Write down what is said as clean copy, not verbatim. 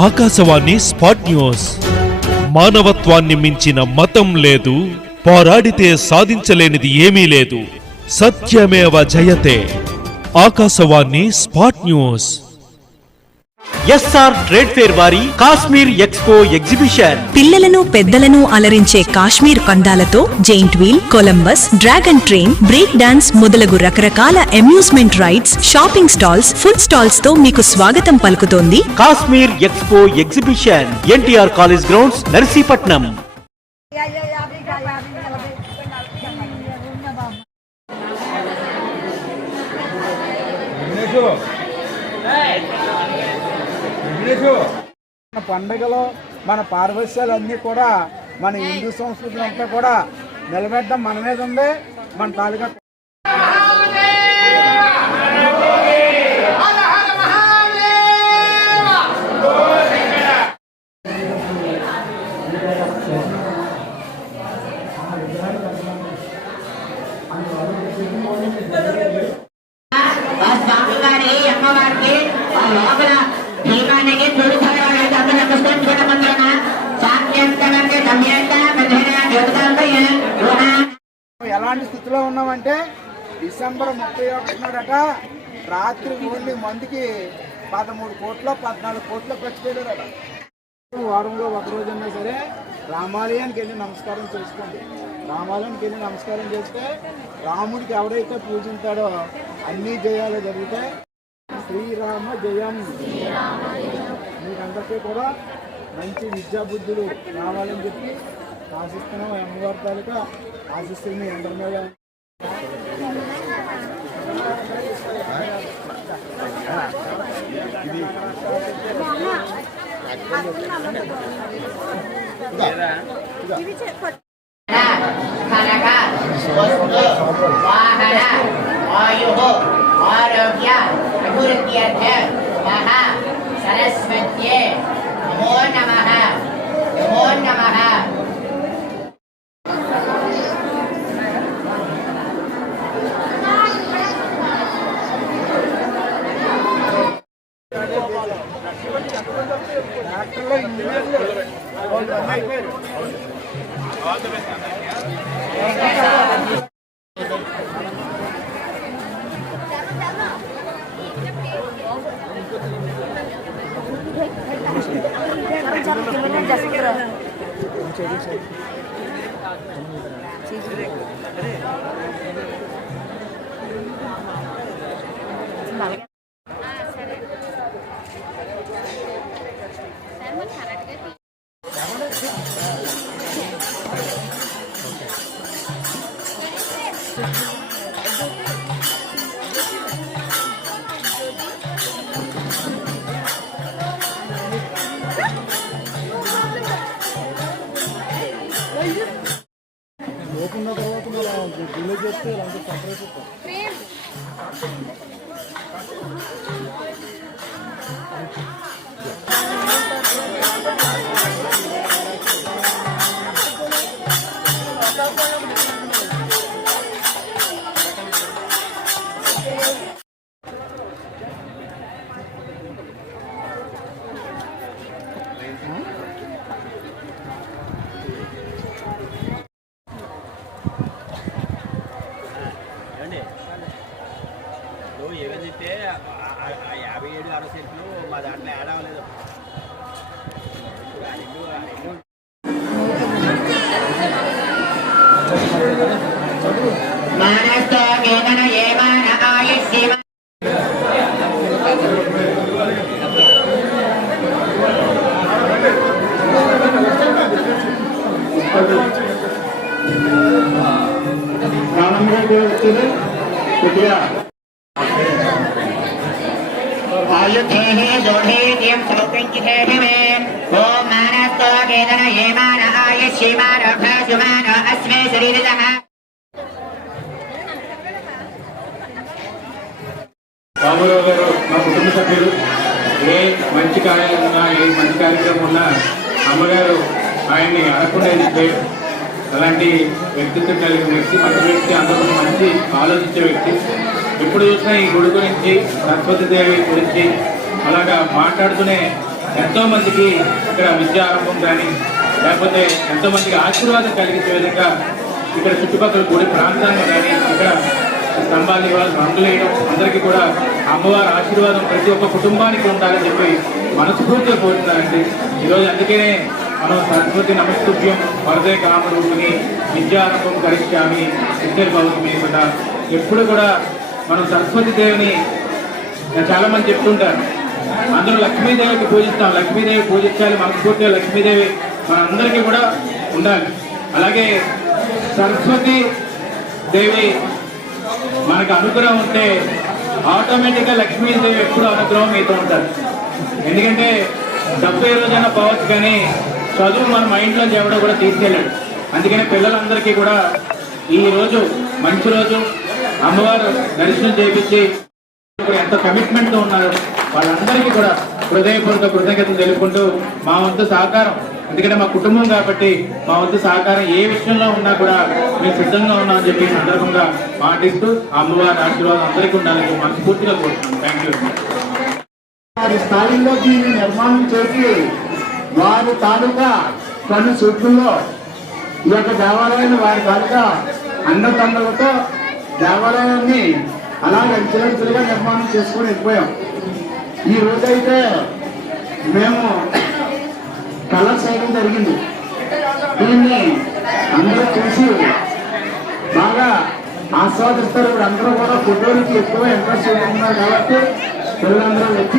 Akashvani spot news. మానవత్వాన్ని మించిన మతం లేదు, పోరాడితే సాధించలేనిది ఏమీ లేదు. సత్యమేవ జయతే. Akashvani spot news. SR trade fair వారి కాశ్మీర్ ఎక్స్పో ఎగ్జిబిషన్. పిల్లలను పెద్దలను అలరించే కాశ్మీర్ కందాలతో giant wheel, Columbus, dragon train, break dance మొదలగు రకరకాల amusement rides, shopping stalls, food stalls తో మీకు స్వాగతం పలుకుతోంది Kashmir expo exhibition, NTR college grounds, Narsipatnam. మన పండుగలు, మన పార్వశ్యాలు అన్నీ కూడా మన హిందూ సంస్కృతి అంతా కూడా నిలబెట్టడం మన మీద ఉంది. మన తాలూకా ఎలాంటి స్థితిలో ఉన్నామంటే డిసెంబర్ 31 నాడట రాత్రి ఓన్లీ మందికి 13 కోట్ల 14 కోట్ల ఖర్చు పెట్టారట. వారంలో ఒక రోజైనా సరే రామాలయానికి వెళ్ళి నమస్కారం చేసుకోండి. రామాలయానికి వెళ్ళి నమస్కారం చేస్తే రాముడికి ఎవరైతే పూజించాడో అన్ని జయాలు జరిగితే శ్రీరామ జయం. మీకందరికీ కూడా మంచి విద్యాబుద్ధులు రావాలని చెప్పి ఆశిస్తున్నాం. అమ్మవారి తాలూకా ఆశిస్తుంది అందరి మీద. సరస్వత్యే నమో నమః నమో నమః. డాక్టర్లో ఇంజనీర్లు అయిపోయారు. లోకున్న తర్వాత డిలే చేస్తే ఇలాంటి సపరేట్ ఏమైతే 57-60 సెంట్లు మా దాంట్లో యాడ్ అవ్వలేదు. ఓం మానస్తో కేతన ఏమాన ఆయుష్యమాన భాసుమాన అస్మే శరీరతః. బాబురావు గారు మా కుటుంబ సభ్యులు. ఏ మంచి కార్యం ఉన్నా, ఏ మంచి కార్యక్రమం ఉన్నా అమ్మగారు ఆయన్ని అడగకుండా వెళ్ళిపోయారు. అలాంటి వ్యక్తిత్వం కలిగిన వ్యక్తి, మంచి వ్యక్తి, అందరూ మంచి ఆలోచించే వ్యక్తి. ఎప్పుడు చూసినా ఈ గుడి గురించి, సరస్వతి దేవి గురించి అలాగా మాట్లాడుతూనే ఎంతో మందికి ఇక్కడ విద్యా ఆరంభం కానీ లేకపోతే ఎంతో మందికి ఆశీర్వాదం కలిగించే విధంగా ఇక్కడ చుట్టుపక్కల గుడి ప్రాంతాన్ని కానీ ఇక్కడ స్తంభాలు ఇవ్వాలి, రంగులు వేయడం, అందరికీ కూడా అమ్మవారి ఆశీర్వాదం ప్రతి ఒక్క కుటుంబానికి ఉండాలని చెప్పి మనస్ఫూర్తిగా కోరుతున్నారండి. ఈరోజు అందుకనే మనం సరస్వతి నమస్తుభ్యం వరదే కామరూపిణి విద్యారంభం కరిష్యామి విద్యర్భవతి కూడా ఎప్పుడు కూడా మనం సరస్వతి దేవిని చాలా మంది చెప్తుంటారు. అందరూ లక్ష్మీదేవికి పూజిస్తాం, లక్ష్మీదేవి పూజించాలి, మనస్ఫూర్తిగా లక్ష్మీదేవి మనందరికీ కూడా ఉండాలి. అలాగే సరస్వతి దేవి మనకు అనుగ్రహం ఉంటే ఆటోమేటిక్గా లక్ష్మీదేవి ఎప్పుడు అనుగ్రహం మీతో ఉంటారు. ఎందుకంటే డబ్బు ఏ రోజైనా పోవచ్చు, కానీ చదువు మన మైండ్లో ఎవడో కూడా తీసుకెళ్ళాడు. అందుకని పిల్లలందరికీ కూడా ఈ రోజు మంచి రోజు, అమ్మవారు దర్శనం చేయించి ఎంత కమిట్మెంట్తో ఉన్నారు వాళ్ళందరికీ కూడా హృదయపూర్వక కృతజ్ఞతలు తెలుపుకుంటూ మా వంతు సహకారం, ఎందుకంటే మా కుటుంబం కాబట్టి మా వంతు సహకారం ఏ విషయంలో ఉన్నా కూడా మేము సిద్ధంగా ఉన్నామని చెప్పి సందర్భంగా పాటిస్తూ అమ్మవారి ఆశీర్వాదం అందరికీ ఉండాలని మనస్ఫూర్తిగా కోరుతున్నాను. Thank you. వారి స్థాయిలో దీన్ని నిర్మాణం చేసి వారి తాలూకా కొన్ని సూట్లలో ఈ యొక్క దేవాలయాన్ని వారి తాలూకా అన్నదండలతో దేవాలయాన్ని అలా అంచెలంచెలుగా నిర్మాణం చేసుకొని వెళ్ళిపోయాం. ఈ రోజైతే మేము కలర్ చేయడం జరిగింది. దీన్ని అందరూ చూసి బాగా ఆస్వాదిస్తారు. ఇప్పుడు అందరూ కూడా ఫోటోలకి ఎక్కువ ఇంట్రెస్ట్ ఉన్నారు కాబట్టి పిల్లలందరూ వచ్చి